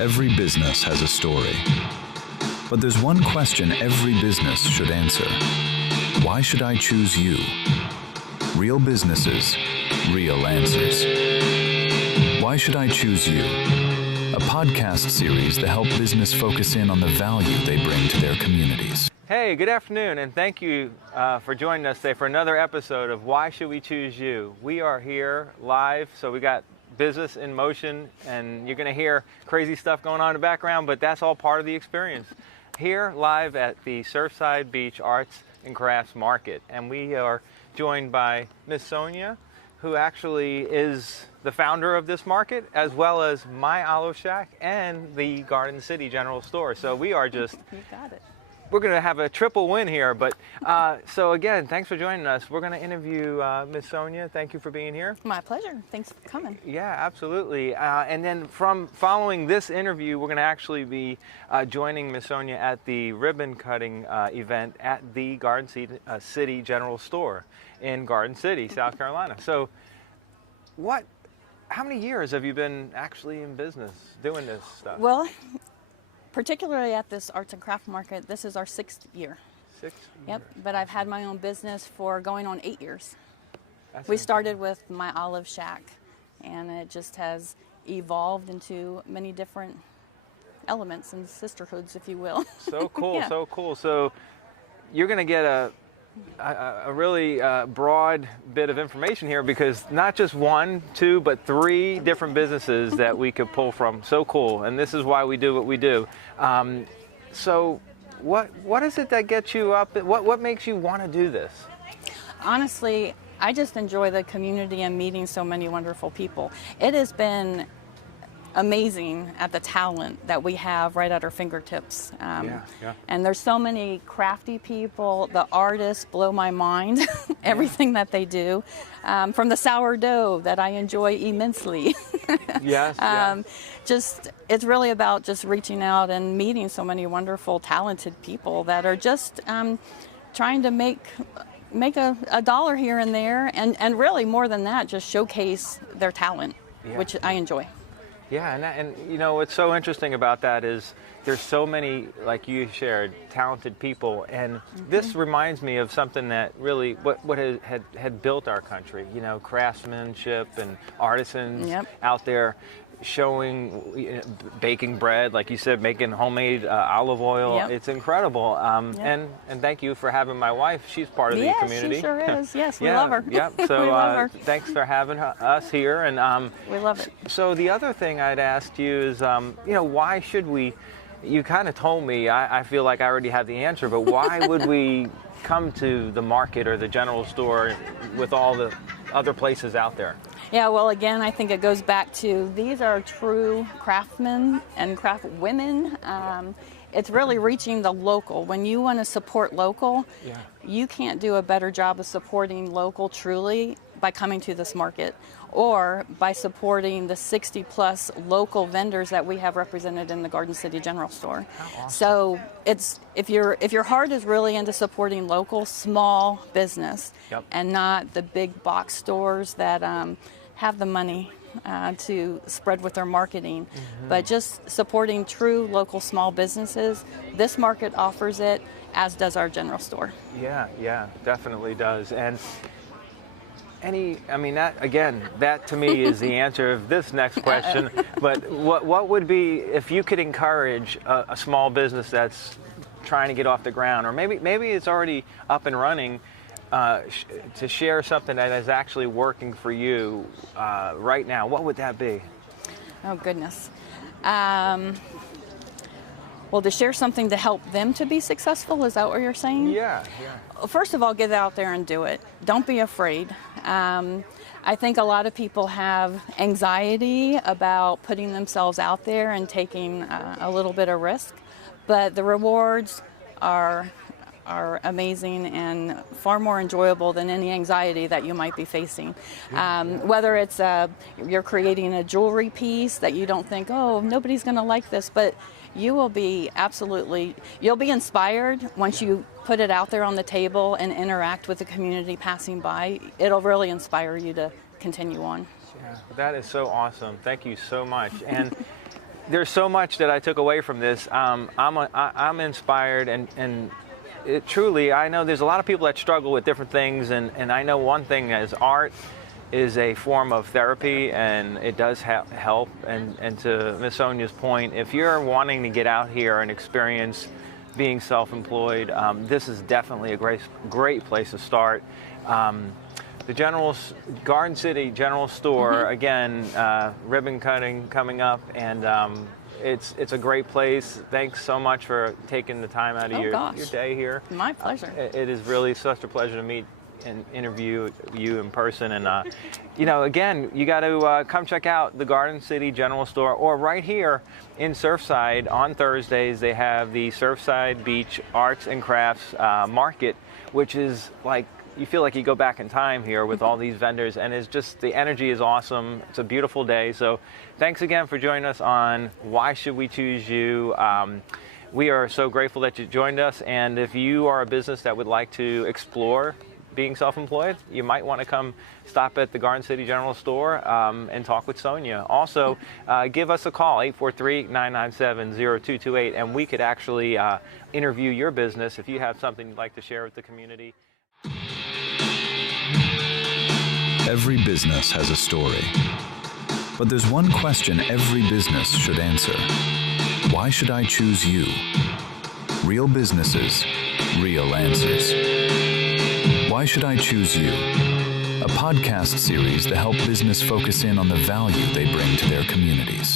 Every business has a story. But there's one question every business should answer. Why should I choose you? Real businesses, real answers. Why should I choose you? A podcast series to help business focus in on the value they bring to their communities. Hey, good afternoon, and thank you for joining us today for another episode of Why Should We Choose You? We are here live, so we got business in motion, and you're going to hear crazy stuff going on in the background, but that's all part of the experience. Here live at the Surfside Beach Arts and Crafts Market, and we are joined by Miss Sonja, who actually is the founder of this market, as well as My Olive Shack and the Garden City General Store. So we are just... You got it. We're going to have a triple win here, but so again, thanks for joining us. We're going to interview Miss Sonja. Thank you for being here. My pleasure. Thanks for coming. Yeah, absolutely. And then following this interview, we're going to actually be joining Miss Sonja at the ribbon cutting event at the Garden City General Store in Garden City, South Carolina. So how many years have you been actually in business doing this stuff? Well, particularly at this arts and craft market, this is our 6th year. 6 years? Yep, but I've had my own business for going on 8 years. That's We started with My Olive Shack, and it just has evolved into many different elements and sisterhoods, if you will. So cool, Yeah. so cool. So you're going to get a really broad bit of information here, because not just 1, 2, but 3 different businesses that we could pull from. So cool, and this is why we do what we do. So what is it that gets you up? What makes you want to do this? Honestly, I just enjoy the community and meeting so many wonderful people. It has been amazing at the talent that we have right at our fingertips. Yeah. And there's so many crafty people. The artists blow my mind, everything that they do. From the sourdough that I enjoy immensely. Yes. It's really about just reaching out and meeting so many wonderful, talented people that are just trying to make a dollar here and there, and really more than that, just showcase their talent, which I enjoy. Yeah, and you know what's so interesting about that is there's so many, like you shared, talented people, and this reminds me of something that really what had built our country. You know, craftsmanship and artisans out there showing, baking bread, like you said, making homemade olive oil. It's incredible. And thank you for having my wife. She's part of the community. She sure is. Yes, we love her. Yep. So we love her. Thanks for having us here. And we love it. So the other thing I'd asked you is, why should we? You kind of told me. I feel like I already have the answer, but why would we come to the market or the general store with all the other places out there? Yeah, well, again, I think it goes back to these are true craftsmen and craft women. It's really reaching the local. When you want to support local, you can't do a better job of supporting local truly by coming to this market, or by supporting the 60+ local vendors that we have represented in the Garden City General Store. Awesome. So it's if your heart is really into supporting local small business and not the big box stores that have the money to spread with their marketing, but just supporting true local small businesses, this market offers it, as does our general store. Yeah, definitely does. And that to me is the answer of this next question. But what would be, if you could encourage a small business that's trying to get off the ground, or maybe it's already up and running, to share something that is actually working for you right now, what would that be? Oh, goodness. Well, to share something to help them to be successful, is that what you're saying? Yeah. First of all, get out there and do it. Don't be afraid. I think a lot of people have anxiety about putting themselves out there and taking a little bit of risk, but the rewards are amazing and far more enjoyable than any anxiety that you might be facing. Whether it's you're creating a jewelry piece that you don't think, oh, nobody's going to like this, but you'll be inspired once you put it out there on the table and interact with the community passing by. It'll really inspire you to continue on. Yeah, that is so awesome. Thank you so much. And there's so much that I took away from this. I'm inspired, and it truly, I know there's a lot of people that struggle with different things, and I know one thing is art is a form of therapy, and it does help. And to Miss Sonja's point, if you're wanting to get out here and experience being self-employed, this is definitely a great place to start. The Garden City General Store, again, ribbon cutting coming up, and it's a great place. Thanks so much for taking the time out of your day here. My pleasure. It is really such a pleasure to meet and interview you in person. And again, you got to come check out the Garden City General Store, or right here in Surfside on Thursdays they have the Surfside Beach Arts and Crafts Market, which is like, you feel like you go back in time here with all these vendors, and it's just, the energy is awesome. It's a beautiful day. So thanks again for joining us on Why Should We Choose You? We are so grateful that you joined us, and if you are a business that would like to explore being self-employed, you might want to come stop at the Garden City General Store and talk with Sonja. Also, give us a call, 843-997-0228, and we could actually interview your business if you have something you'd like to share with the community. Every business has a story. But there's one question every business should answer. Why should I choose you? Real businesses, real answers. Why Should I Choose You? A podcast series to help business focus in on the value they bring to their communities.